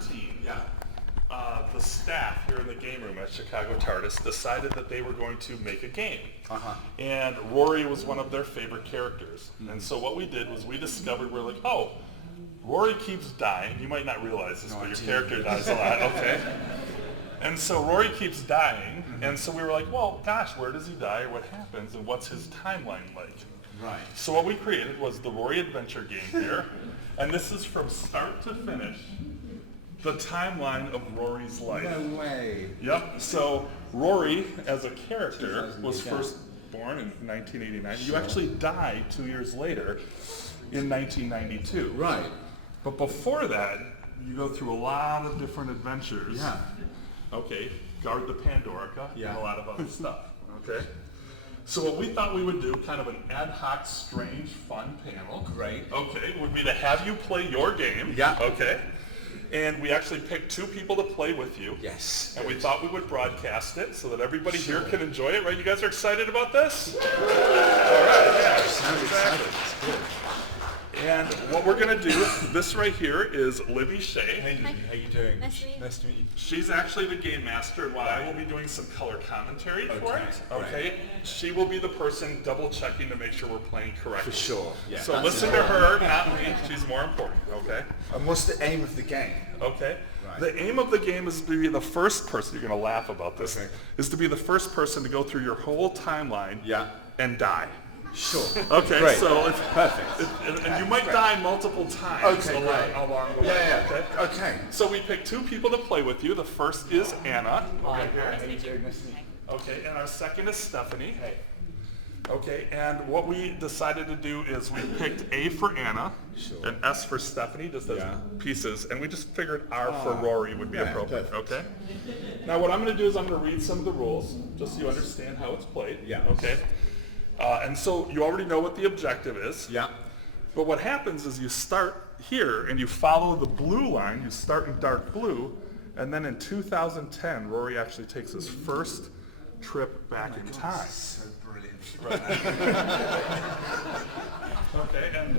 2013, the staff here in the game room at Chicago TARDIS decided that they were going to make a game. And Rory was one of their favorite characters. And so what we did was we discovered, we're like, oh, Rory keeps dying. You might not realize this, but your character dies a lot, okay? And so Rory keeps dying, and so we were like, well, gosh, where does he die, or what happens, and what's his timeline like? Right. So what we created was the Rory Adventure game here, and this is from start to finish, the timeline of Rory's life. No way. Yep, so Rory, as a character, was first born in 1989. You actually die 2 years later in 1992. Right. But before that, you go through a lot of different adventures. Yeah. Okay, guard the Pandorica, Yeah. and a lot of other stuff, okay? So what we thought we would do, kind of an ad hoc, strange, fun panel. Great. Okay, would be to have you play your game. Yeah. Okay. And we actually picked 2 people to play with you. Yes. And we thought we would broadcast it so that everybody here can enjoy it, right? You guys are excited about this? All right, yeah. Sounds Exactly. exciting. It's good. And what we're going to do, this right here is Libby Shea. Hey, Libby, how you doing? Nice to meet you. Nice to meet you. She's actually the game master, and while I will be doing some color commentary for Okay, it, great. okay, she will be the person double checking to make sure we're playing correctly. For sure. Yeah. So listen to her, not me. She's more important, okay? And what's the aim of the game? Okay. Right. The aim of the game is to be the first person, you're going to laugh about this, Okay. is to be the first person to go through your whole timeline Yeah. and die. Sure. Okay, Great. so it's Perfect. and you might die multiple times Okay, great. along the way. Yeah, Okay? yeah. Okay. So we picked 2 people to play with you. The first is Anna. Hi, Okay, how you doing? Nice to meet you. okay, and our second is Stephanie. Hey. Okay, and what we decided to do is we picked A for Anna, Sure. and S for Stephanie, just as Yeah. pieces, and we just figured R for Rory would be yeah, appropriate, perfect. okay? Now what I'm going to do is I'm going to read some of the rules, just so you understand how it's played. Yeah. Okay? And so you already know what the objective is. Yeah. But what happens is you start here and you follow the blue line, you start in dark blue, and then in 2010, Rory actually takes his first trip back in time. So brilliant. Okay, and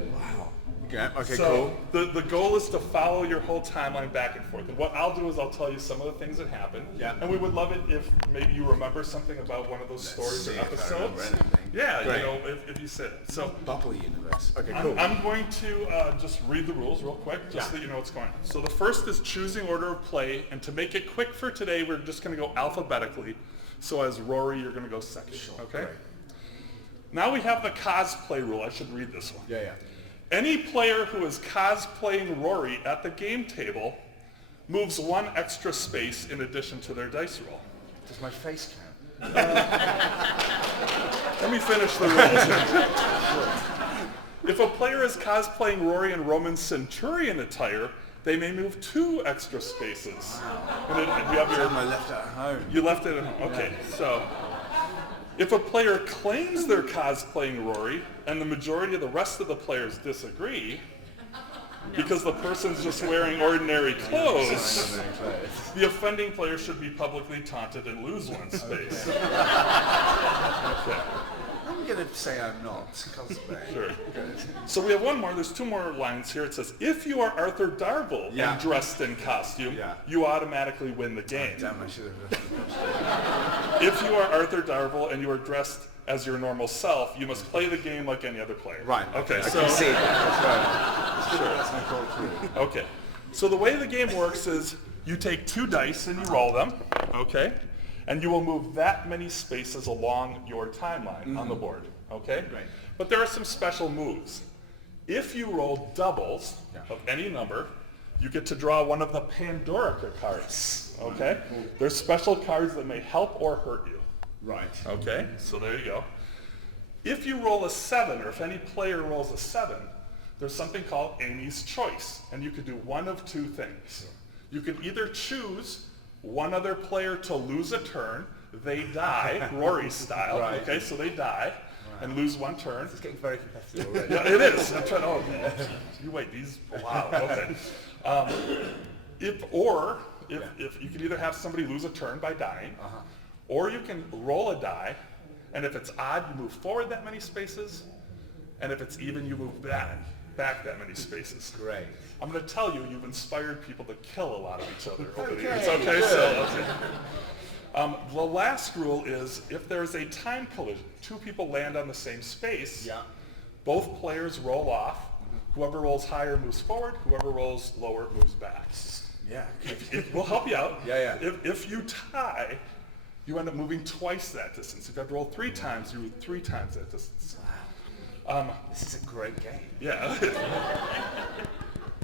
Okay, okay, so cool. the goal is to follow your whole timeline back and forth. And what I'll do is I'll tell you some of the things that happened. Yeah. And we would love it if maybe you remember something about one of those stories see or if I remember episodes. anything. Yeah, Great. you know, if you said it. So Bubble universe. Okay, cool. I'm going to just read the rules real quick, just so that you know what's going on. So the first is choosing order of play, and to make it quick for today, we're just going to go alphabetically. So as Rory, you're going to go second. Okay. Great. Now we have the cosplay rule. I should read this one. Yeah, yeah. Any player who is cosplaying Rory at the game table moves 1 extra space in addition to their dice roll. Does my face count? Let me finish the rules here. If a player is cosplaying Rory in Roman centurion attire, they may move 2 extra spaces. And then you have your, I left it at home. you left it at home. Okay, so if a player claims they're cosplaying Rory and the majority of the rest of the players disagree, because the person's just wearing ordinary clothes, the offending player should be publicly taunted and lose 1 space. Okay. I'm going to say I'm not cosplaying. Sure. So we have one more. There's 2 more lines here. It says, if you are Arthur Darvill Yeah. and dressed in costume, Yeah. you automatically win the game. Damn, I should have left the costume. If you are Arthur Darvill and you are dressed as your normal self, you must play the game like any other player. Right. Okay. I So can see that. That's right. That's my call too. okay. So the way the game works is you take 2 dice and you roll them. Okay. And you will move that many spaces along your timeline on the board. Okay. Right. But there are some special moves. If you roll doubles of any number, you get to draw one of the Pandorica cards. Okay? There's special cards that may help or hurt you. Right. Okay? So there you go. If you roll a 7, or if any player rolls a 7, there's something called Amy's Choice. And you can do one of 2 things. You can either choose one other player to lose a turn, they die, Rory style. Right. Okay, so they die and lose 1 turn. It's getting very competitive already. Yeah, it is. I'm trying. Oh, you wait. These. Wow. Okay. If you can either have somebody lose a turn by dying, or you can roll a die, and if it's odd, you move forward that many spaces, and if it's even, you move back. back that many spaces. Great. I'm going to tell you, you've inspired people to kill a lot of each other over the Okay, years. Okay, good. so the last rule is if there's a time collision, two people land on the same space, Yeah. both players roll off. Whoever rolls higher moves forward. Whoever rolls lower moves back. Yeah. We'll help you out. Yeah. If you tie, you end up moving twice that distance. If you have to roll 3 times, you move 3 times that distance. This is a great game. Yeah.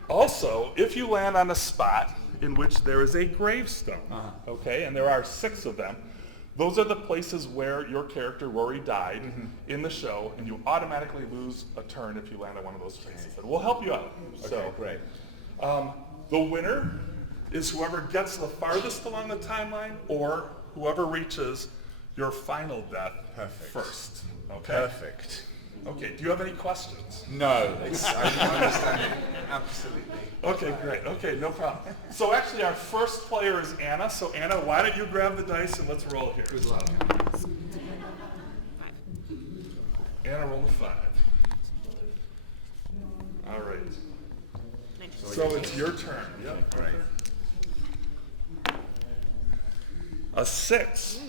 Also, if you land on a spot in which there is a gravestone, okay, and there are 6 of them, those are the places where your character, Rory, died in the show, and you automatically lose a turn if you land on one of those spaces. And we'll help you out. Okay, great. The winner is whoever gets the farthest along the timeline or whoever reaches your final death first. Okay? Perfect. Okay, do you have any questions? No, I understand it. Absolutely. Okay, great. Okay, no problem. So actually our first player is Anna. So Anna, why don't you grab the dice and let's roll here. Good luck. Anna rolled a 5. All right. So it's your turn. Yep. Great. A 6.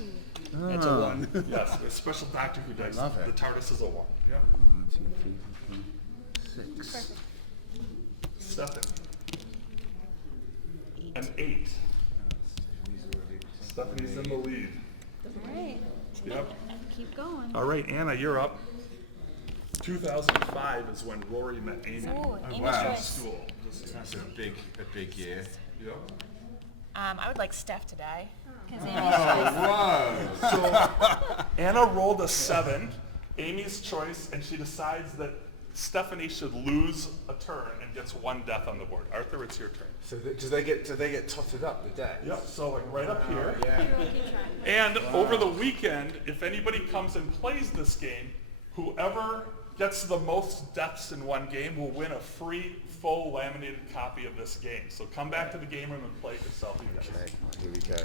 That's a 1. Yes, a special Doctor Who dice. love it. The TARDIS is a 1. Yeah. 1, 2, 3, 4, 5, 6. 7. An 8. Stephanie's in the lead. All right. Yep. Keep going. All right, Anna, you're up. 2005 is when Rory met Amy Ooh, Amy's wow. in choice. school. That's a big year. Yep. I would like Steph to die. 'Cause Amy's Whoa! So Anna rolled a 7, Amy's choice, and she decides that Stephanie should lose a turn and gets 1 death on the board. Arthur, it's your turn. So do they get totted up the day? Yep. So like right up here. Yeah. And over the weekend, if anybody comes and plays this game, whoever gets the most deaths in one game will win a free, full laminated copy of this game. So come back to the game room and play it yourself, you guys. Okay, here we go.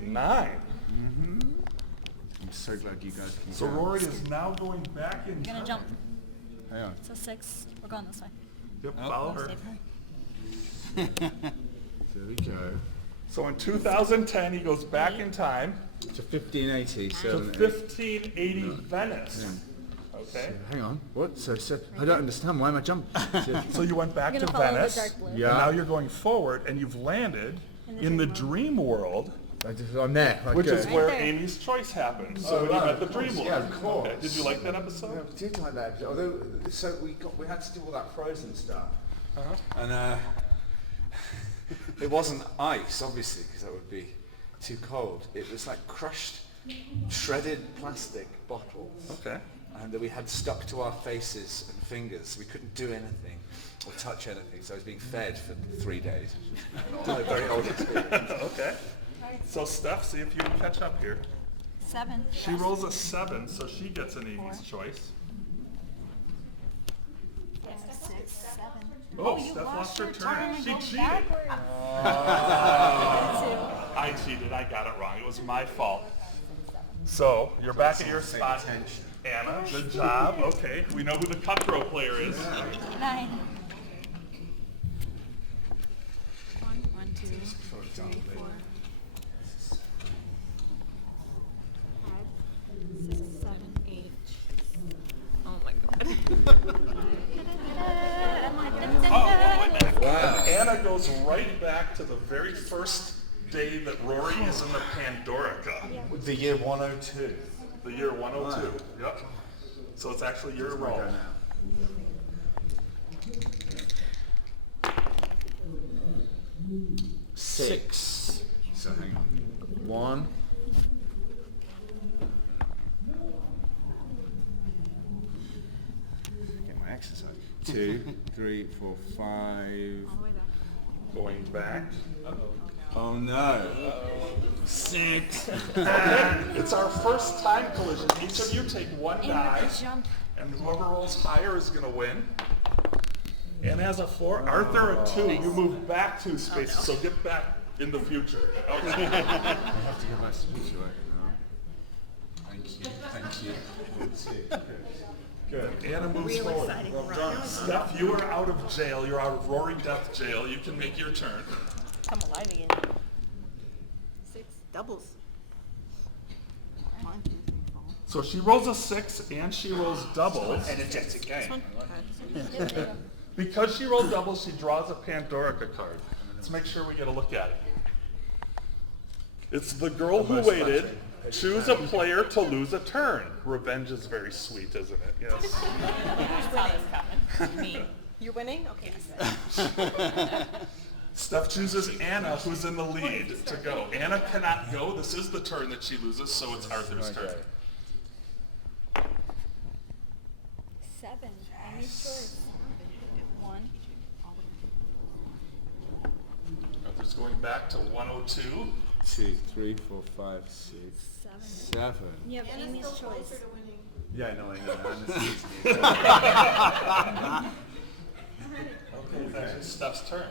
9. I'm so glad you guys can So go. Rory is now going back in. You're gonna jump. Hang on. So 6. We're going this way. Yep, follow her. Save her. There we go. So in 2010, he goes back in time To 1580. to So 1580 Venice. Okay. hang on. What? So I don't understand. Why am I jumping? So you went back You're to gonna follow Venice. the dark blue. Yeah. And now you're going forward, and you've landed in the dream world, I'm there. which is Okay. where there. Amy's choice happened. So when you met the dream world. Yeah, of course. Okay. Did you like that episode? Yeah, we did like that. Although, so we had to do all that frozen stuff, and it wasn't ice, obviously, because that would be too cold. It was like crushed, shredded plastic bottles, Okay. and that we had stuck to our faces and fingers. We couldn't do anything or touch anything, so I was being fed for 3 days. Not a very old experience. Okay. So Steph, see if you can catch up here. 7. She rolls a 7, so she gets an Amy's choice. 6, 7. Oh, you Steph lost her turn. and She go cheated. backwards. I cheated. I got it wrong. It was my fault. So you're back at your spot, Anna. Good job. Okay, we know who the cutthroat player is. 9. 1, 2, 3, 4, 5, 6, 7, 8. Oh my god. Wow. Anna goes right back to the very first day that Rory is in the Pandorica, The year 102. the year 102. Yep. So it's actually your roll. Go now. 6. So hang on. 1. Get my exercise. 2, 3, 4, 5. All the way back. Going back. Oh no. 6. It's our first time collision. Each of you take 1 die, Jump. and whoever rolls higher is going to win. And as a 4, Arthur a 2, you move back 2 spaces, so get back in the future. Okay. I have to get my speech right now. Thank you. Thank you. 1, 2, good. Good. Anna moves Real forward. exciting. Well done. Steph, you are out of jail. You're out of Rory Death Jail. You can make your turn. Come alive again. 6 doubles. 1, 2, 3, 4. So she rolls a 6 and she rolls doubles. Energetic game. Because she rolled doubles, she draws a Pandorica card. Let's make sure we get a look at it. It's the girl who waited. Choose a player to lose a turn. Revenge is very sweet, isn't it? Yes. Who's winning? Me. You're winning? Okay. Steph chooses Anna, who's in the lead, to go. Anna cannot go. This is the turn that she loses, so it's Arthur's turn. 7. Amy's choice. 1. Arthur's going back to 102. 2, 3, 4, 5, 6, 7. You have Amy's choice. Yeah, no, I know. Okay, that's Steph's turn.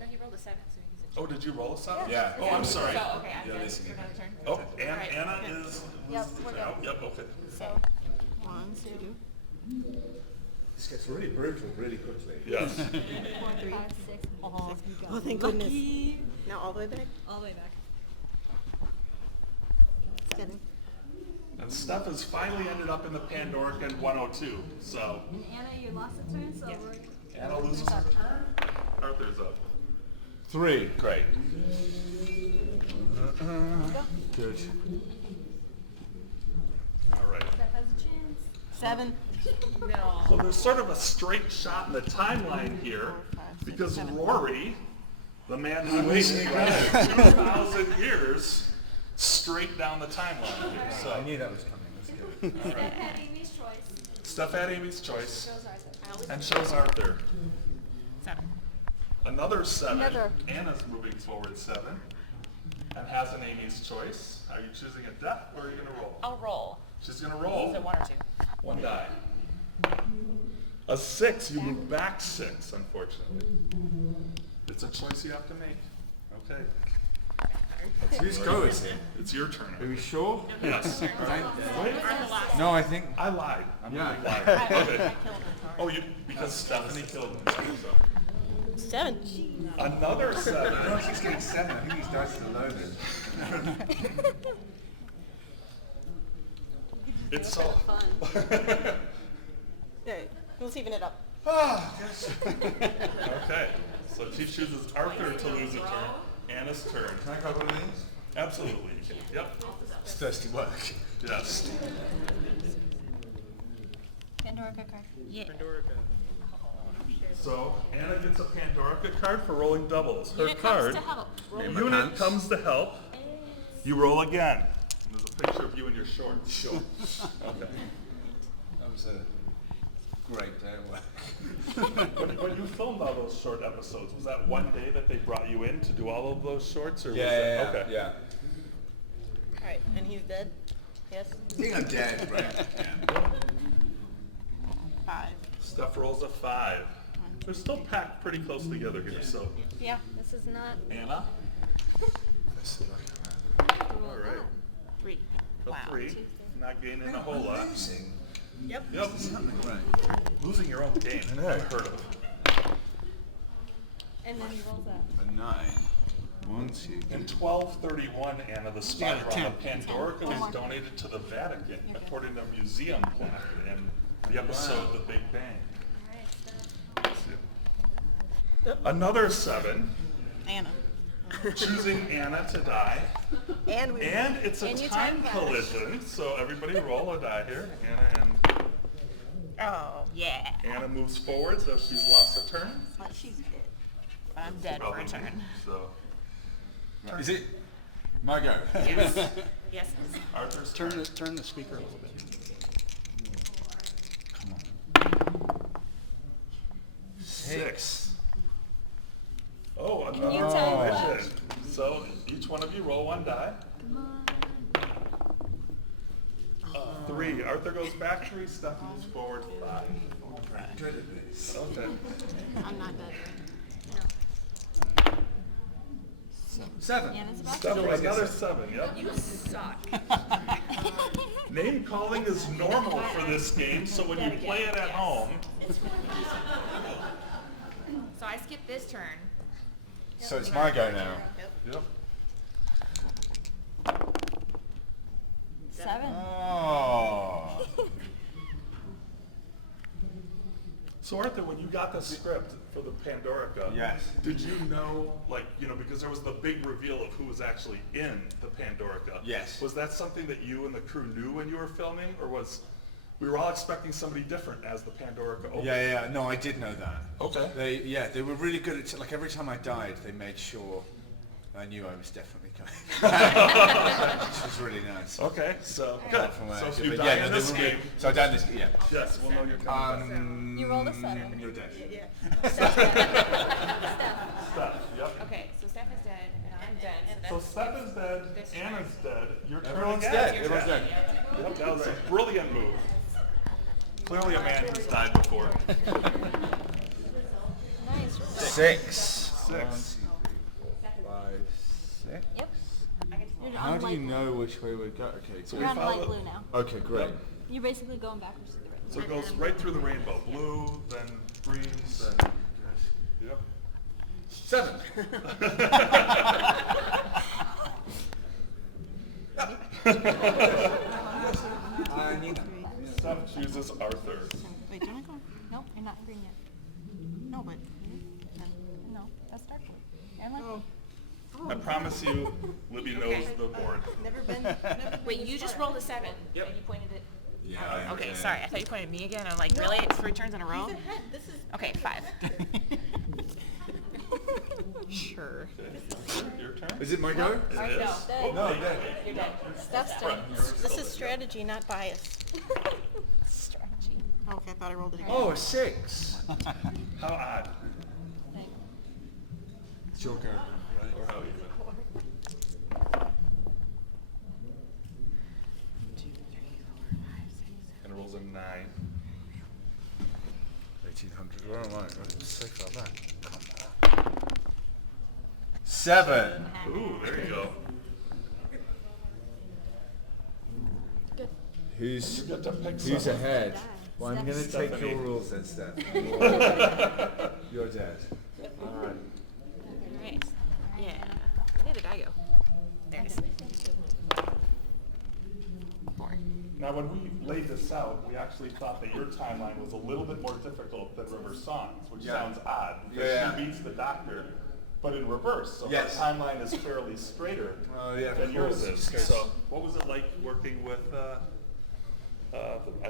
No, he rolled a 7, so he's a Oh, did you roll a 7? Yeah. Oh, I'm sorry. So, okay, I'm good. listen. Another turn. Oh, Anna is... Yep, we're good. Yep, okay. So, 1, 2, This gets really brutal really quickly. Yes. 4, 3. 5, 6. Oh, Oh, thank goodness. Now all the way back. all the way back. It's getting. And Steph has finally ended up in the Pandorica in 102. So Anna, you lost a turn, so we're... Anna loses her turn. Arthur's up. 3. Great. Good. All right. Steph has a chance. 7. no. So there's sort of a straight shot in the timeline here because Rory, the man who waited 2,000 years, straight down the timeline here. I So knew that was coming. That's good. Steph had Amy's choice. Steph had Amy's choice Shows Arthur. and shows Arthur. 7. Another 7. Another. Anna's moving forward 7 and has an Amy's choice. Are you choosing a death or are you going to roll? I'll roll. She's going to roll. Is it 1 or 2? 1 die. A 6, you move back 6, unfortunately. It's a choice you have to make. Okay. Whose go is it? It's your turn. Are we sure? Yes. Wait, No, I think. I lied. I'm Yeah. really lying. Okay. Oh, you because Stephanie killed him. So. 7. Another 7. No, she's getting 7. I think these dice are loaded. It's so Fun. Okay, let's even it up. okay. So she chooses Arthur to lose a turn. Anna's turn. Can I grab one of these? Absolutely. You can. Yep. It's thirsty work. Yes. Pandorica card. Yeah. So Anna gets a Pandorica card for rolling doubles. Her Unit card. comes to help. Unit comes to help. You roll again. There's a picture of you in your shorts. Sure. Okay. That was a great day at work. When you filmed all those short episodes, was that one day that they brought you in to do all of those shorts, or was Yeah, that okay? yeah. Alright, and he's dead? Yes? I think I'm dead, right? Yeah. 5. Steph rolls a 5. They're still packed pretty close together here. So Yeah, this is not... Anna, all right, 3. a 3. Not gaining a whole lot. Losing. Yep. Yep. Something right. Losing your own game. I've heard of. And then he rolls out. A 9. 1, 2. In 1231, Anna, the spider on the Pandorica was donated to the Vatican, according to a museum plaque in the episode The Big Bang. Let's see. Another 7, Anna. choosing Anna to die. And we. And it's a And you time time collision, so everybody roll a die here. Anna Oh, yeah. and Anna moves forward, so she's lost a turn. But she's dead. I'm dead for a Probably. turn. So Is it? My go. Yes. Yes. Arthur's Turn turn. the speaker a little bit. Come on. 6. Oh, you another time collision. So each one of you roll 1 die. 3. Arthur goes back 3. Steph moves forward 5. Good at this. Okay. I'm not dead. 7. Anna's about Steph, always another gets 7, yep. You suck. Name calling is normal for this game, so when you play it at home, So I skipped this turn. So it's my go now. yep. 7. Oh. So Arthur, when you got the script for the Pandorica, Yes. did you know, like, because there was the big reveal of who was actually in the Pandorica? Yes. Was that something that you and the crew knew when you were filming, or was we were all expecting somebody different as the Pandorica opened? Yeah. No, I did know that. Okay. They were really good at, like, every time I died, they made sure I knew I was definitely coming back. Which was really nice. Okay, so good. Apart from So that, if you but die no, in they this were game, good. So I died in this game, yeah. yes, we'll know you're coming back. You rolled a 7. You're dead. Steph, yep. Okay, so Steph is dead, and I'm dead. So Steph is dead, This Anna's dead, your turn Everyone's again. dead. Everyone's dead. Yep, that was a brilliant move. Clearly a man who's died before. Nice. 6. 6. 5, 6. Yep. You're How on do light you blue. know which way we go? Okay, so You're on follow- light blue now. Okay, great. You're basically going backwards to the right. So it goes right through the rainbow. Blue, then green, then... Yep. 7. I knew that. Steph chooses Arthur. Wait, don't I go? Nope, you're not green yet. No, but. No, that's dark blue. You're in light blue. Oh. I promise you, Libby knows the board. Never been. Never been Wait, this you just far. rolled a 7. Yep. And you pointed it. Yeah. Okay, sorry. I thought you pointed me again. I'm like, really? It's 3 turns in a row? He's ahead. This is. Okay, 5. Sure. Your turn? Is it my go? It Alright, is. no. Oh, No, wait. dead. You're dead. Steph's dead. This is strategy, not bias. Strategy. Okay, I thought I rolled it again. Oh, a 6. How odd. It's your go. Or how even. 2, 3, 4, 5, 6, 7. And it rolls a 9. 1800. Where am I? I'm so far back. Come on. 7. Ooh, there you go. Good. Who's You get to pick who's someone. ahead? Well, I'm going to take Stephanie. your rules then, Steph. You're dead. All right. Alright. Yeah. Where did I go? There it is. 4. Now, when we laid this out, we actually thought that your timeline was a little bit more difficult than River Song's, which Yeah. sounds odd because Yeah. she beats the Doctor, but in reverse. So Yes. our timeline is fairly straighter Oh, yeah, than of yours course. is. So, what was it like working with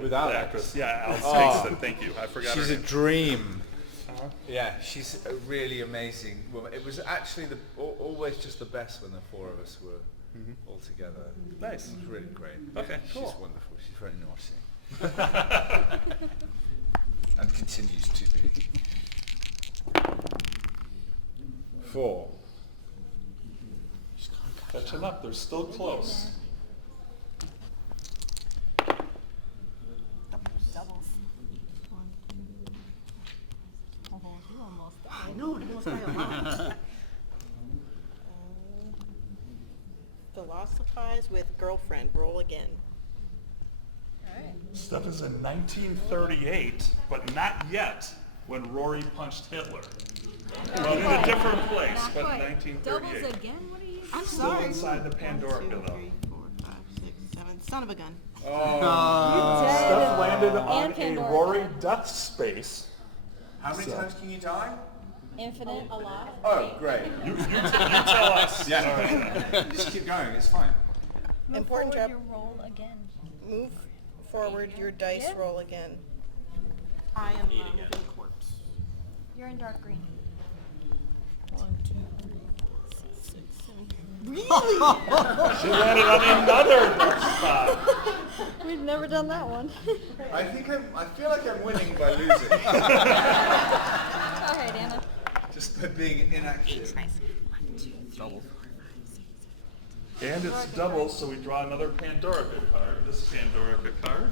With the Alex? actress? Yeah, Alex Oh. Kingston. Thank you. I forgot She's her a name. dream. Uh-huh. Yeah, she's a really amazing woman. It was actually always just the best when the 4 of us were all together. Nice. It was really great. Okay, She's cool. wonderful. She's very naughty. And continues to be. 4. Catching up. They're still close. Doubles. Oh, you almost died. I know, it almost by a lot. Philosophize with girlfriend. Roll again. Alright. Stuff is in 1938, but not yet when Rory punched Hitler. But in a different place, Not but quite. 1938. Doubles again? What are you? I'm Still sorry. inside the 1, Pandorica 2, though. 3, 4, 5, 6, 7. Son of a gun. Stuff landed on And a Pandora. Rory death space. How many times can you die? Infinite, a lot. Oh, great. You tell us. Yeah. Just keep going. It's fine. Move Important forward job. your roll again. Move forward your dice. Yeah. Roll again. I am moving a corpse. You're in dark green. 1, 2, 3, 4, 5, 6, 7. Really? She landed on another death spot. We've never done that one. I feel like I'm winning by losing. Alright, Anna. Just by being inactive. Nice. 1, 2, 3, 4, 5, 6, 7. And it's double, so we draw another Pandorica card. This Pandorica card.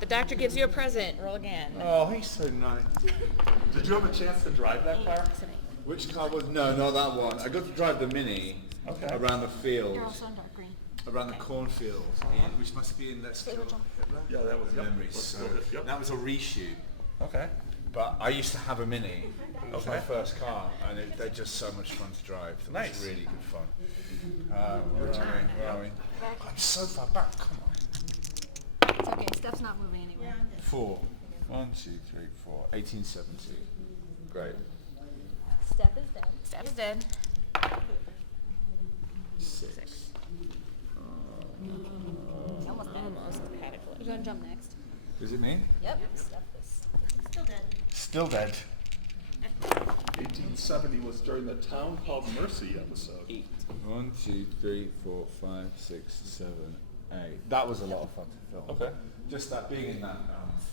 The doctor gives you a present. Roll again. Oh, he's so nice. Did you have a chance to drive that car? 7, 8. Which car was? No, not that one. I got to drive the Mini. Okay. around the fields, You're also in dark green. around the cornfields, which must be in Let's Kill Hitler. Yeah, that was Memories. Let's So Kill Hitler, yep. that was a reshoot. Okay. But I used to have a Mini. It was my Okay. first car, and they're just so much fun to drive. It Nice. was really good fun. Where are we? I'm so far back. Come on. It's okay. Steph's not moving anywhere. 4. 1, 2, 3, 4. 1870. Great. Steph is dead. Step's dead. 6. Almost dead. Almost had it. Who's gonna jump next? Is it me? Yep. Steph is Still dead. 1870 was during the Town Called Mercy episode. 1, 2, 3, 4, 5, 6, 7, 8. That was a lot of fun to film. Okay. Just that being in that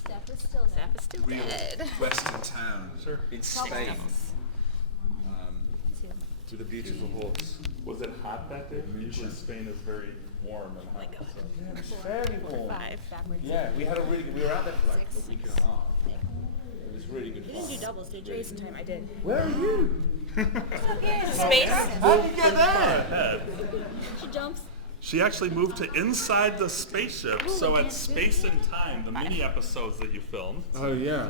Steph is still dead. Steph is still real dead. western town Sure. in Spain Two. with a beautiful horse. Was it hot that day? Usually Spain is very warm and hot. So. Yeah, it was fairly warm. 5. Backwards. Yeah, we had we were out there for like 6. a week and a half. It was really good You didn't do fun. doubles, did you? Jason time, I did. Where are you? Space. How did you get there? Ahead. She jumps. She actually moved to inside the spaceship, so at Space and Time, the mini episodes that you filmed. Oh yeah.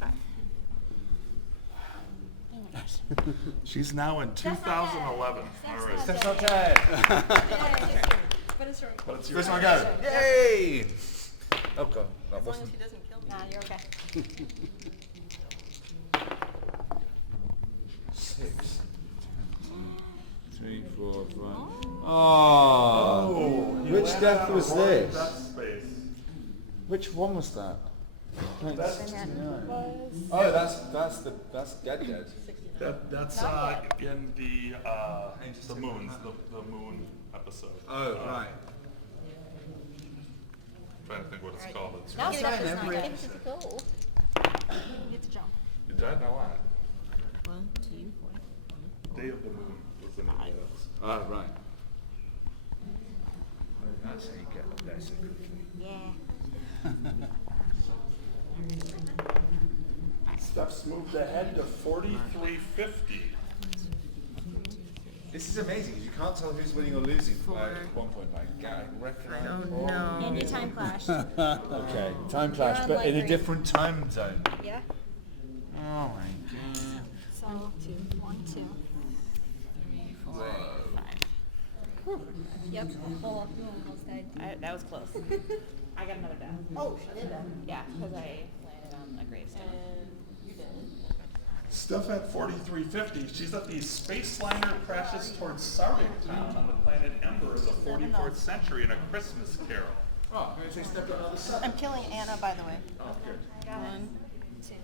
5. She's now in 2011. All right. That's not dead. But it's right. But it's your First one go. Yay! Oh god, that wasn't. She doesn't kill me. Nah, you're okay. 6. 3, 4, 5. Oh. Which death was this? Death space. Which one was that? That's 69. Oh, that's dead. that's in the moons, the moon episode. Oh right. Trying to think what it's called. It's Now That's Steph fine, is not every dead. episode. Go. You get to jump. you died in a lot. 1, 2, 4. Day of the Moon was the name of it. Oh right. That's how you get up there so quickly. Yeah. Steph's moved ahead to 4350. This is amazing. You can't tell who's winning or losing by 4. 1 point. Like, I reckon. Oh no. And your time clash. Okay, time clash, on but light in a green. different time zone. Yeah. Oh my god. So 1, 2. 3, 4, 5. Yep. Oh, you almost died. That was close. I got another death. Oh, she did that. Yeah, because I landed on a gravestone. You did. Steph at 4350. She's at the space liner crashes towards Sardic Town on the planet Ember in the 44th century in A Christmas Carol. Oh, I'm going to say step on the other side. I'm killing Anna, by the way. Oh, good. 1, 2.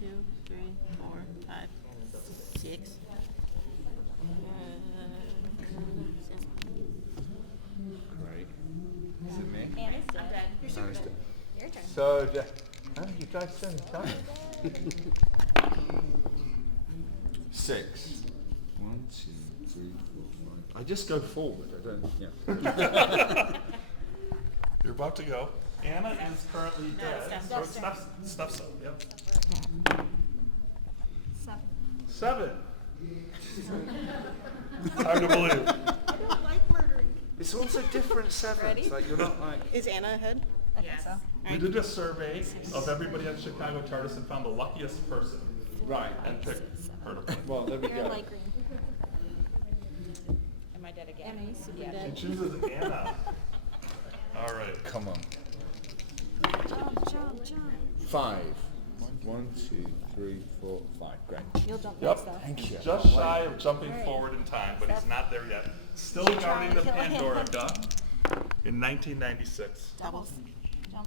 2, 3, 4, 5, 6. 7. Great. Is it me? Anna's dead. You're super Anna's dead. dead. Your turn. So, you tried to send time. 6. 1, 2, 3, 4, 5. I just go forward. I don't. Yeah. You're about to go. Anna is currently dead. Steph's Or Steph's up, yep. 7. 7. Hard to believe. I don't like murdering. It's also different sevens. Ready? Like you're not like. Is Anna ahead? I think Yes. so. We did a survey of everybody at Chicago TARDIS and found the luckiest person Right. and picked her to play. Well, there we You're in go. light green. Am I dead again? Anna, you super Yeah. dead. She chooses Anna. All right. Come on. Jump, jump, jump. 5. 1, 2, 3, 4, 5. Great. You'll jump Yep. next though. Thank you. Just shy of jumping Alright. forward in time, but he's not there yet. Still Keep guarding the trying to kill him. Pandorica in 1996. Doubles. Jump.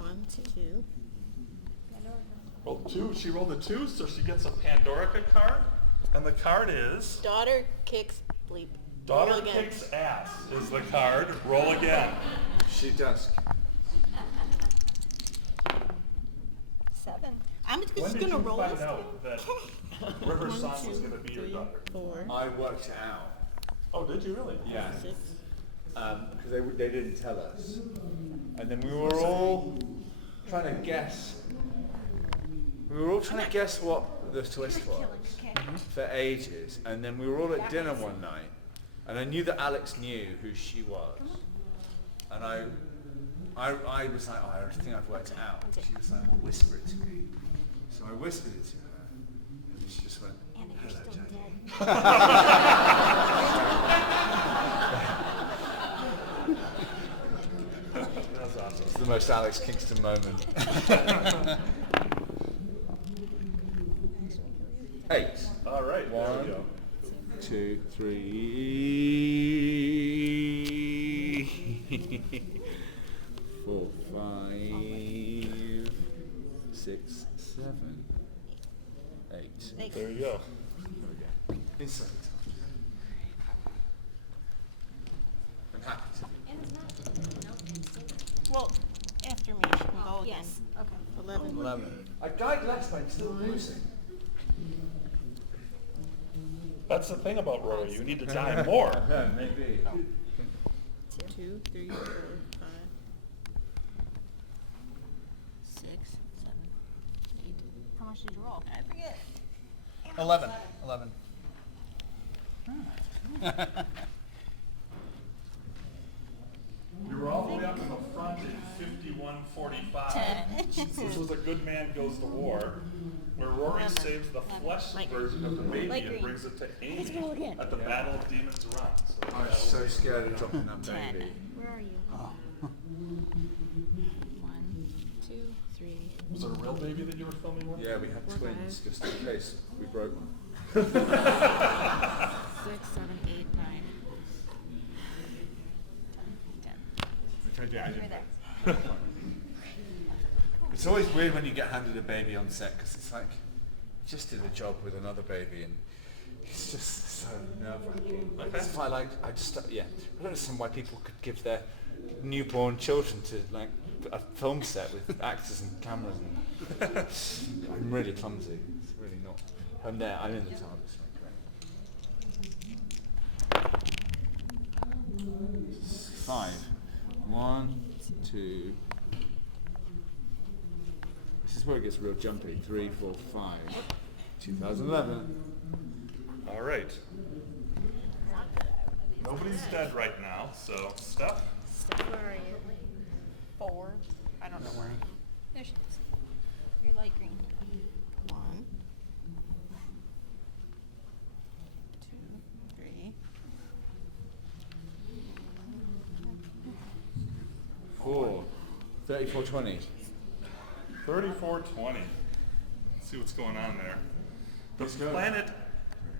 1, 2. Rolled 2. She rolled a 2, so she gets a Pandorica card. And the card is Daughter kicks bleep. Daughter Roll again. Kicks Ass is the card. Roll again. She does. 7. I'm When just did gonna you roll find this. out that River Song was going to be your daughter? 4, I worked it out. Oh, did you really? Yeah. 6. Because they didn't tell us. And then we were all trying to guess. We were all trying to guess what the Twist was for ages, and then we were all at dinner one night, and I knew that Alex knew who she was, and I was like, oh, I think I've worked it out. She was like, well, whisper it to me. So I whispered it to her, and she just went, Anna, you're hello, still Jackie. That's awesome. It's the most Alex Kingston moment. 8. All right, there we 1, go. 2, 3, 4, 5, 6, 7, 8. There you go. There we go. Inside. I'm happy to. Well, after me, we'll go again. Yes. Okay. 11. 11. I died last time, still losing. That's the thing about Rory. You need to die more. Yeah, maybe. 2, 3, 4, 5, 6, 7, 8. How much did you roll? I forget. 11. 11. We were all the way up in the front in 51-45, which was A Good Man Goes to War, where Rory saves the flesh version of the baby Light and green. brings it to Let's Amy go again. at the Battle of Demon's Run. So I was so scared of dropping that 10. baby. Where are you? 1, 2, 3. was it a real baby that you were filming with? Yeah, we had twins, just in case we broke one. 6, 7, 8, 9. It's always weird when you get handed a baby on set, because it's like, you just did a job with another baby, and it's just so nerve-wracking. Okay. It's I don't understand why people could give their newborn children to like a film set with actors and cameras. And I'm really clumsy. It's really not. I'm there. I'm in the TARDIS. Right. 5. 1, 2. This is where it gets real jumpy. 3, 4, 5. 2011. All right. Nobody's dead right now, so Steph. Where are you? 4. I don't know where. There she is. You're light green. 1, 2, 3. 4. 3420. 3420. Let's see what's going on there. The Let's go. planet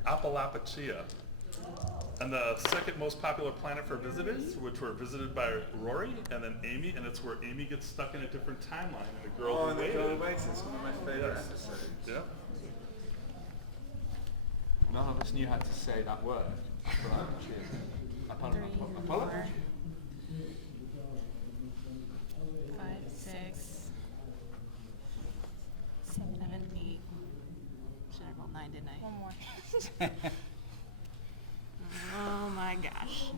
Apalachia, and the second most popular planet for visitors, which were visited by Rory and then Amy, and it's where Amy gets stuck in a different timeline and the girl who waited. It's one of my favorite Yes. episodes. Yeah. None of us knew how to say that word. Three, Apollo? 4, 5, 6, 7, 8. Should have rolled 9, didn't I? One more. Oh my gosh.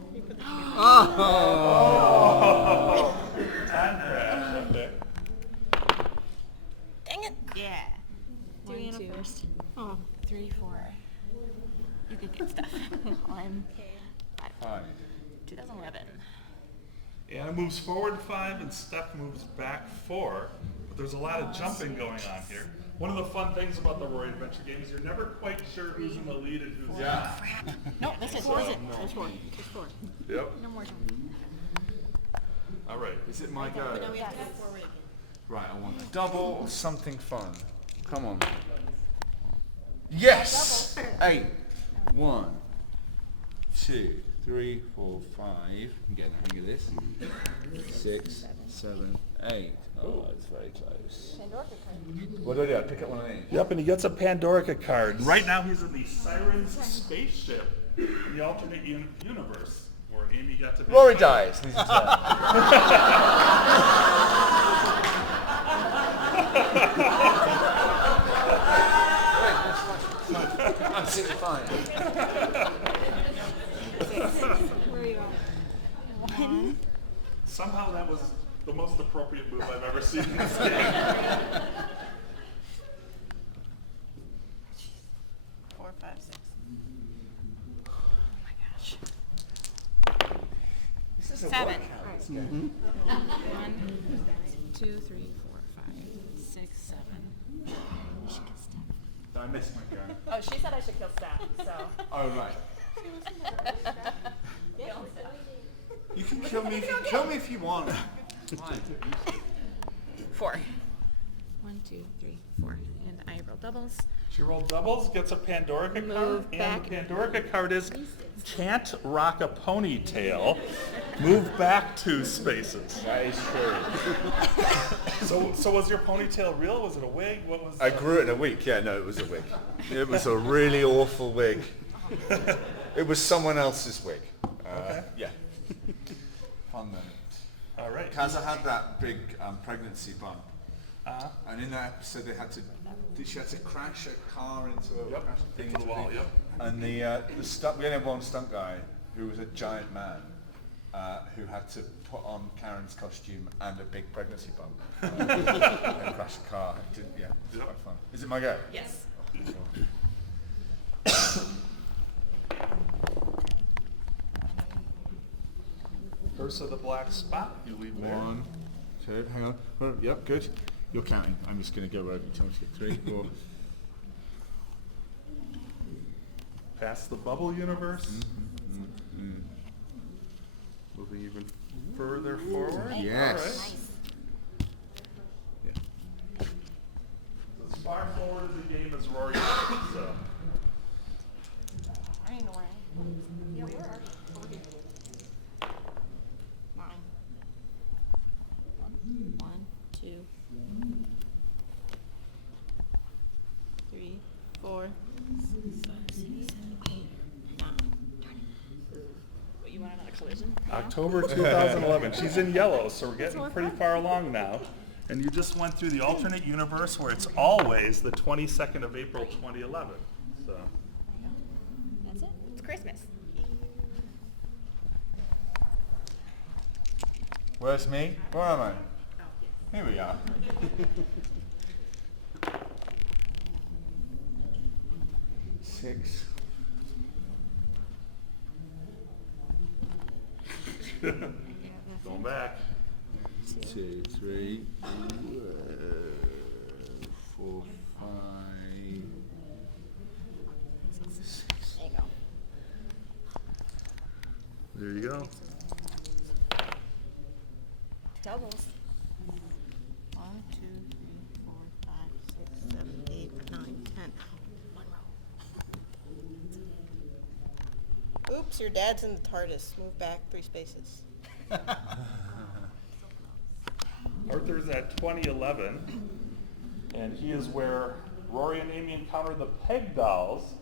Time crash. Okay. Dang it! Yeah. Do 1, Anna 2, first. 3, 4. You can get stuff. 1, 5. 2011. Anna moves forward 5 and Steph moves back 4. But there's a lot of jumping going on here. One of the fun things about the Rory Adventure game is you're never quite sure who's in the lead and who's not. No, this is So- it. There's 4. There's 4. Yep. No more jumping. All right. Is it my go? we have to go forward again. Right, I want a double or something fun. Come on. Yes! 8. 1, 2, 3, 4, 5. I'm getting the hang of this. 6, 7, 8. Oh, it's very close. What do I do? I pick up one of these. Yep, and he gets a Pandorica card. Right now he's in the Sirens spaceship in the alternate universe where Amy got to be. Rory dies. Lose his turn. I'm 65. Where are you at? 1, Somehow that was the most appropriate move I've ever seen in this game. So 7. what counts? Okay. 1, 2, 3, 4, 5, 6, 7. I missed my go. Oh, she said I should kill Steph, so. Oh, right. Yeah. You can kill me if you want. Fine. 4. 1, 2, 3, 4. And I roll doubles. She rolled doubles, gets a Pandorica card, Move and back. the Pandorica card is can't rock a ponytail. Move back 2 spaces. That is true. So was your ponytail real? Was it a wig? What was? I grew it in a week. Yeah, no, it was a wig. It was a really awful wig. It was someone else's wig. Okay. Yeah. Fun then. All right. Kaza had that big pregnancy bump. Uh-huh. And in that episode, she had to crash a car into a Yep. thing Into the wall. Yep. And the stunt, we only had one stunt guy who was a giant man who had to put on Karen's costume and a big pregnancy bump and crash a car. It was Yep. quite fun. Is it my go? Yes. Curse of the Black Spot. You leave there. 1, 2, hang on. Oh, yep, good. You're counting. I'm just going to go wherever you tell me to get 3, 4. Past the bubble universe. Moving even further forward. Yes. All right. As far forward as the game as Rory. So. I know where I am. Yeah, where are you? Over here. 9. 1, 2, 3, 4, 5, 6, 7, 8, 9. What, you want another collision? October 2011. She's in yellow, so we're getting pretty far along now. And you just went through the alternate universe where it's always the 22nd of April 2011. So. That's it. It's Christmas. Where's me? Where am I? Here we are. Six. Going back. 2, 3, 4, 5, 6. There you go. There you go. Doubles. 1, 2, 3, 4, 5, 6, 7, 8, 9, 10. One row. Oops, your dad's in the TARDIS. Move back 3 spaces. Arthur's at 2011, and he is where Rory and Amy encounter the Peg dolls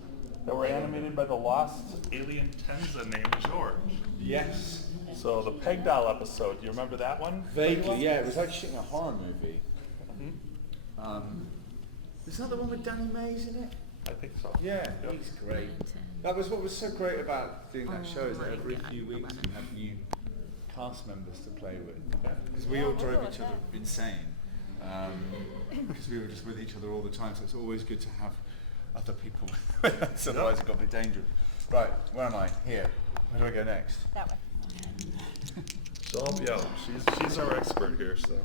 that were animated by the lost alien Tenza named George. Yes. So the Peg doll episode, do you remember that one? Vaguely, yeah. It was like shooting a horror movie. Is that the one with Danny Mays in it? I think so. Yeah, Yep. he's great. That was what was so great about doing that show, is that every few weeks we had new cast members to play with. Because we all drove each other insane. Because we were just with each other all the time, so it's always good to have other people with us, otherwise it got a bit dangerous. Right, where am I? Here. Where do I go next? That way. She'll help you out. She's our expert here, so.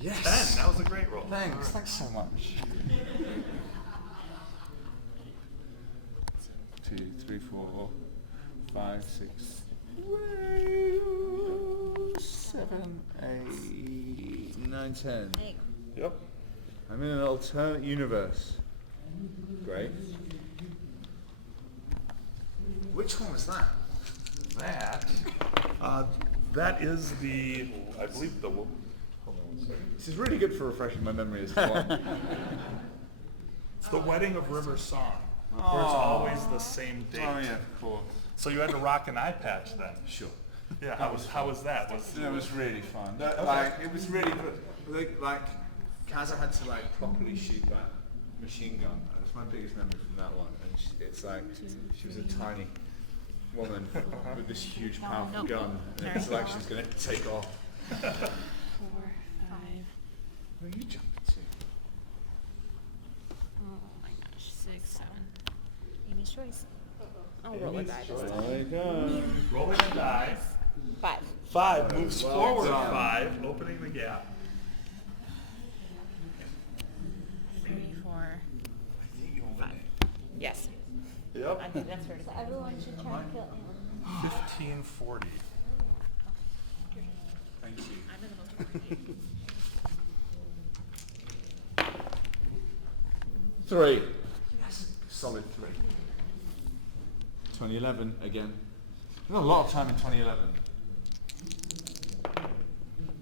Yes! 10, that was a great roll. Thanks so much. 2, 3, 4, 5, 6, 7, 8, 9, 10. There you go. Yep. I'm in an alternate universe. Great. Which one was that? That is the, I believe the, hold on one second. This is really good for refreshing my memory as to what. It's the Wedding of River Song, where it's always the same date. Oh yeah, of course. So you had to rock an eye patch then? Sure. Yeah, how was that? It was really fun. Like, it was really good. Like, Kaza had to like properly shoot that machine gun. That's my biggest memory from that one. And it's like she was a tiny woman with this huge, powerful gun, and it's like she's going to take off. 4, 5. Where are you jumping to? Oh my gosh. 6, 7. Amy's choice. I'll roll a die this time. There you go. Rolling a die. 5. 5 moves Well forward done. 5, opening the gap. 3, 4. Yes. Yep. I think that's fair to say. Everyone should try to kill him. 1540. Thank you. I'm in the most important. 3. Yes. Solid 3. 2011 again. We've got a lot of time in 2011.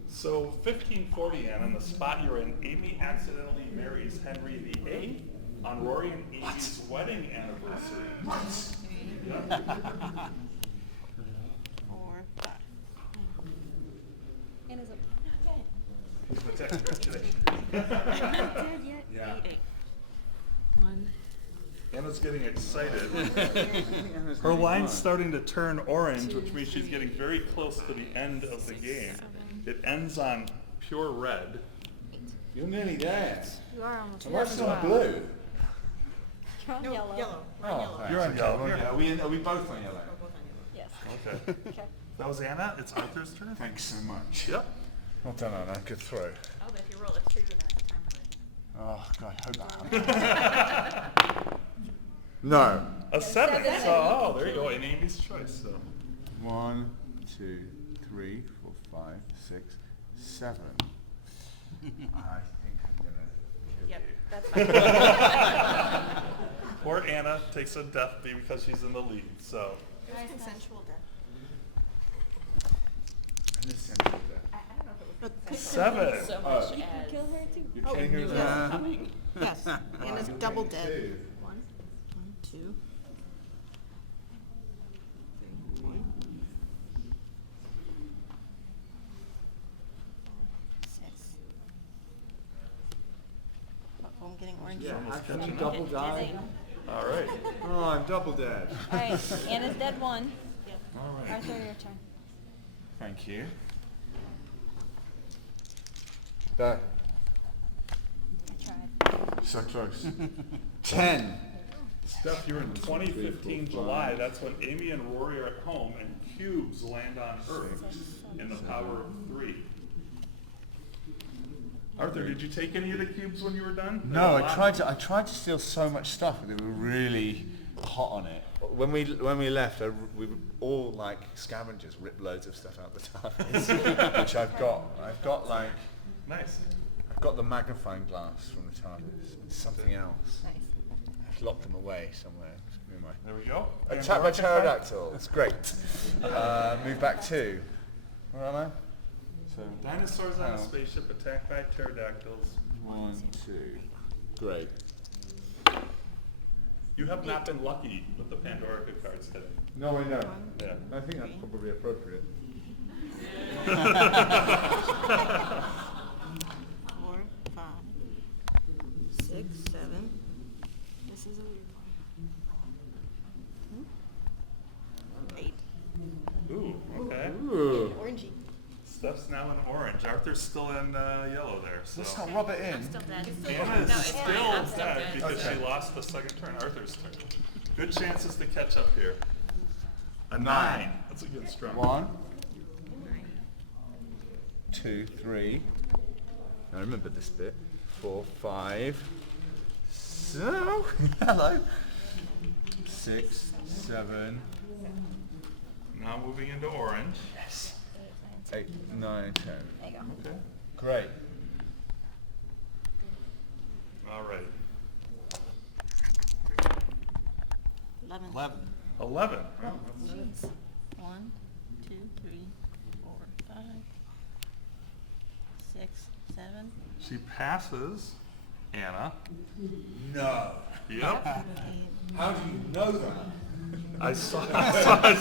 So 1540, and on the spot you're in, Amy accidentally marries Henry VIII on Rory and Amy's wedding anniversary. What? Yep. 4, 5. Anna's up. He's the texter today. Not dead yet. Yeah. 8. 1. Anna's getting excited. Her line's starting to turn orange, which means she's getting very close to the end of the game. It ends on pure red. You're nearly there. You are almost I'm working on blue. You're on No, yellow. yellow. We're Oh, on yellow. thanks. You're on Okay, yellow. we're on yellow. Are we both on yellow? We're both on yellow. Yes. Okay. Okay. That was Anna. It's Arthur's turn. Thanks so much. Yep. Well done, Anna. Good throw. Oh, but if you roll a 2, that's a time for it. Oh, God, I hope that No. A 7. So, oh, there you go. In Amy's choice. So. 1, 2, 3, 4, 5, 6, 7. I think I'm gonna kill Yep, you. that's fine. Poor Anna takes a death beat because she's in the lead. So. It was consensual death. And this ends with that. I don't know if it was 7. So Oh. much You can as kill her too. You're killing her as it's well? coming. Yes, Anna's double dead. 2. 1, 2, 3, 1, 6. Oh, I'm getting orange. Yeah, almost how can you catching double die? All right. Oh, I'm double dead. Alright, Anna's dead 1. All right. Arthur, your turn. Thank you. There. I tried. So close. 10. Steph, you're in 2015 July. That's when Amy and Rory are at home and cubes land on Earth in the power of 3. Arthur, did you take any of the cubes when you were done? There No, were a lot. I tried to steal so much stuff, but they were really hot on it. When we left, we were all like scavengers, ripped loads of stuff out the TARDIS, which I've got. I've got Nice. the magnifying glass from the TARDIS. And something else. Nice. I've locked them away somewhere. Give me There we go. Attack by pterodactyl. It's great. Move back 2. Where am I? So Dinosaurs on a spaceship attacked by pterodactyls. 1, 2. Great. You have not been lucky with the Pandorica cards today. No, I know. Yeah. I think that's probably appropriate. 4, 5, 6, 7. This is a weird one. 8. Ooh, okay. Ooh. Orangey. Steph's now in orange. Arthur's still in yellow there. So. Let's not rub it in. Still dead. Anna is No, it's still fine. I'm still dead dead. because Okay. she lost the second turn. Arthur's turn. Good chances to catch up here. A 9. 9. That's a good strong. 1, 2, 3. I remember this bit. 4, 5. So, hello. 6, 7. Now moving into orange. Yes. 8, 9, 10. There you go. Okay. Great. All right. 11. 11. Well, that's- Jeez. 1, 2, 3, 4, 5, 6, 7. She passes Anna. No. Yep. 8. How do you know that? I saw it. I saw it.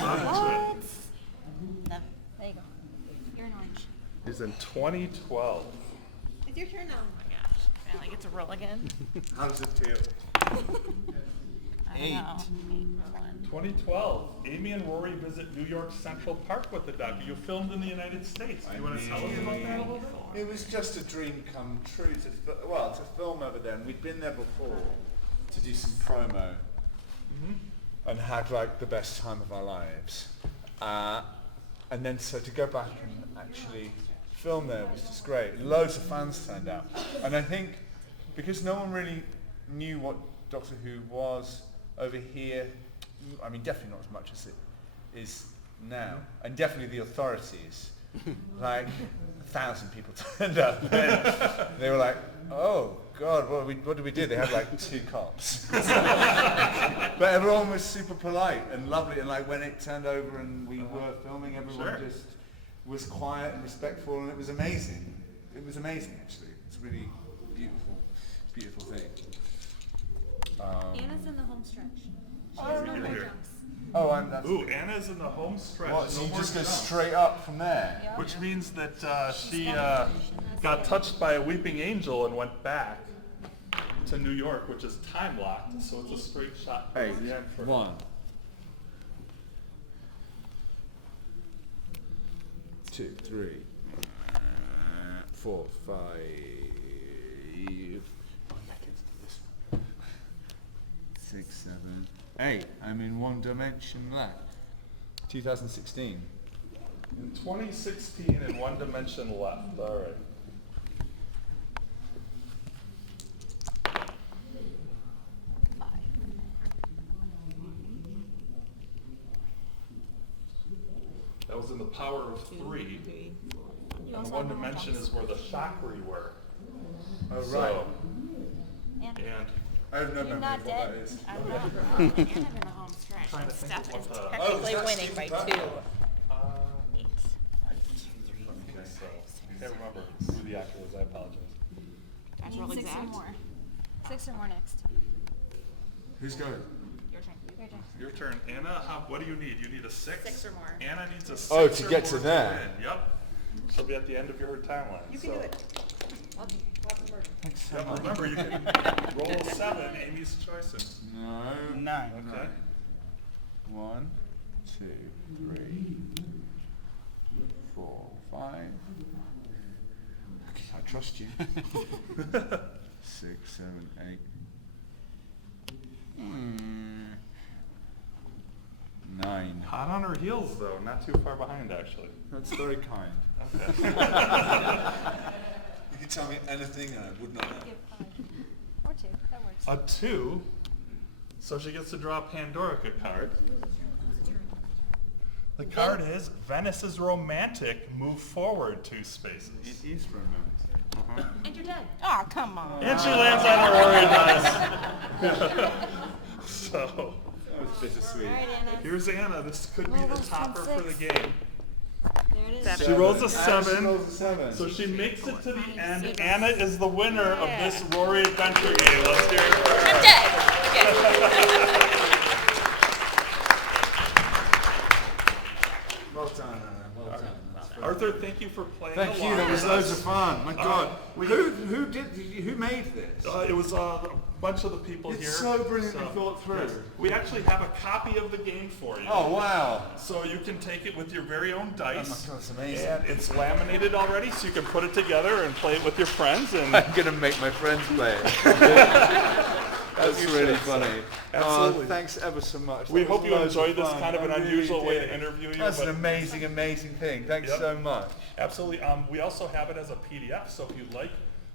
11. There you go. You're in orange. He's in 2012. It's your turn now. Oh my gosh. And I get to roll again. How does it feel? I don't know. 8, 1. 2012. Amy and Rory visit New York Central Park with the dog. You filmed in the United States. Do you want to tell us about that a little bit? It was just a dream come true to film over there, and we'd been there before to do some promo, and had like the best time of our lives. And then so to go back and actually film there was just great. Loads of fans turned out. And I think because no one really knew what Doctor Who was over here, I mean definitely not as much as it is now, and definitely the authorities, like 1,000 people turned up. And they were like, oh God, what did we do? They had like 2 cops. But everyone was super polite and lovely, and like when it turned over and we were filming, everyone just was quiet and respectful, and it was amazing. It was amazing actually. It's a really beautiful thing. Anna's in the home stretch. She has no more jumps. Oh, and that's Ooh, Anna's in the home stretch. what, so No you more just go jumps. straight up from there? Yep. Which means that she got touched by a weeping angel and went back to New York, which is time locked, so it's a straight shot towards the end for her. 1, 2, 3, 4, 5. Back into this one. 6, 7, 8. I'm in one dimension left. 2016. In 2016, in one dimension left. All right. That was in the power of 3. And one dimension is where the chakra were. Oh, right. So, And and I have no you're memory not of what dead. that is. I'm not. Anna's in the home stretch. trying And to think Steph of is what the. technically that's winning by Steve 2. Darvill. Okay, so I can't remember who the actor was. I apologize. That's You real need 6 or exact. more. 6 or more next. Who's going? Your turn. Your turn. Your turn, Anna. What do you need? You need a 6. 6 or more. Anna needs a 6. Oh, to or get to more there. win. Yep. She'll be at the end of your timeline. You can do it. Thanks so Yep, much. remember, you can roll a 7. Amy's choices. No. 9. Okay. 1, 2, 3, 4, 5. Okay, I trust you. 6, 7, 8. 9. Hot on her heels, though. Not too far behind, actually. That's very kind. Okay. You can tell me anything and I would not know. Give 5. Or 2. That works. A 2. So she gets to draw a Pandorica card. The card is Venice is romantic. Move forward 2 spaces. It is romantic. And you're dead. Oh, come on. And she lands on her Rory dice. So That was bittersweet. All right, Anna. here's Anna. This could be the Almost topper for the 6. game. There it is. 7. She rolls a And she 7. rolls a 7. So she makes it to the end. 6. Anna is the winner of this Rory adventure game. Let's hear it for her. I'm dead. Okay. Well done, Anna. Well done. That's very Arthur, thank you for playing Thank along you. That with was us. loads of fun. My God. Who made this? It was a bunch of the people It's here. so brilliantly thought through. Yes. We actually have a copy of the game for you. Oh wow. So you can take it with your very own dice. Oh my God, it's amazing. And it's laminated already, so you can put it together and play it with your friends. And I'm gonna make my friends play it. That's you really should, so. funny. Absolutely. Oh, thanks ever so much. we That was hope you loads of enjoyed this fun. kind of an I really unusual way did. to interview you. That's but an amazing, amazing thing. Thanks Yep. so much. Absolutely. We also have it as a PDF, so if you'd like,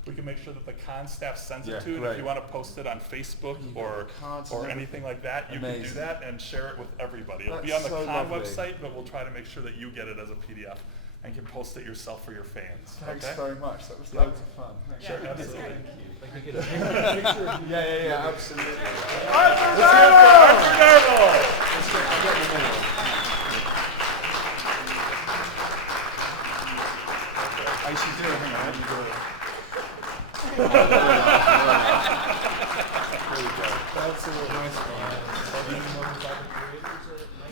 we can make sure that the con staff sends Yeah, it to you. And great. if you want to post it on Facebook or cards and anything like that, you can do Amazing. that and share it with everybody. It'll be That's on the so con lovely. website, but we'll try to make sure that you get it as a PDF and can post it yourself for your fans. Thanks okay? very much. That was loads of fun. Thanks. Sure, absolutely. Yeah, absolutely. Arthur Darvill! Let's get the minute. I should do it. Hang on. Let me do it.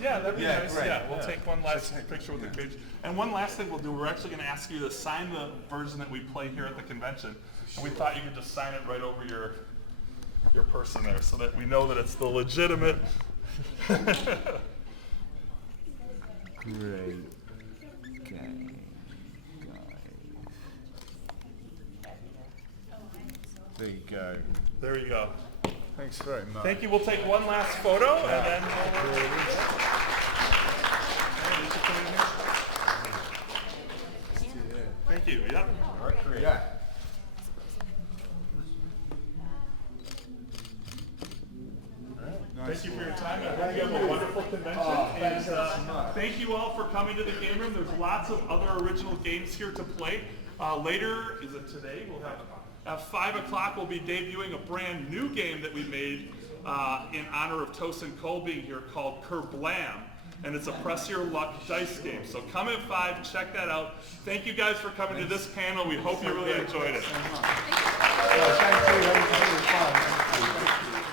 Yeah, that'd be Yeah, nice. great. Yeah, we'll Yeah. take one last picture with the page. And one last thing we'll do, we're actually going to ask you to sign the version that we play here at the convention. And we thought you could just sign it right over your person there so that we know that it's the legitimate. Great game, guys. There you go. There you go. Thanks very much. Thank you. We'll take one last photo and then we'll Thank you for your time. I hope you have a wonderful convention. And thank you all for coming to the game room. There's lots of other original games here to play. Later, is it today? We'll have at 5 o'clock. We'll be debuting a brand new game that we made in honor of Tosin Cole being here called Kerblam. And it's a press your luck dice game. So come at 5, check that out. Thank you guys for coming to this panel. We hope you really enjoyed it. Thank you. Thank you.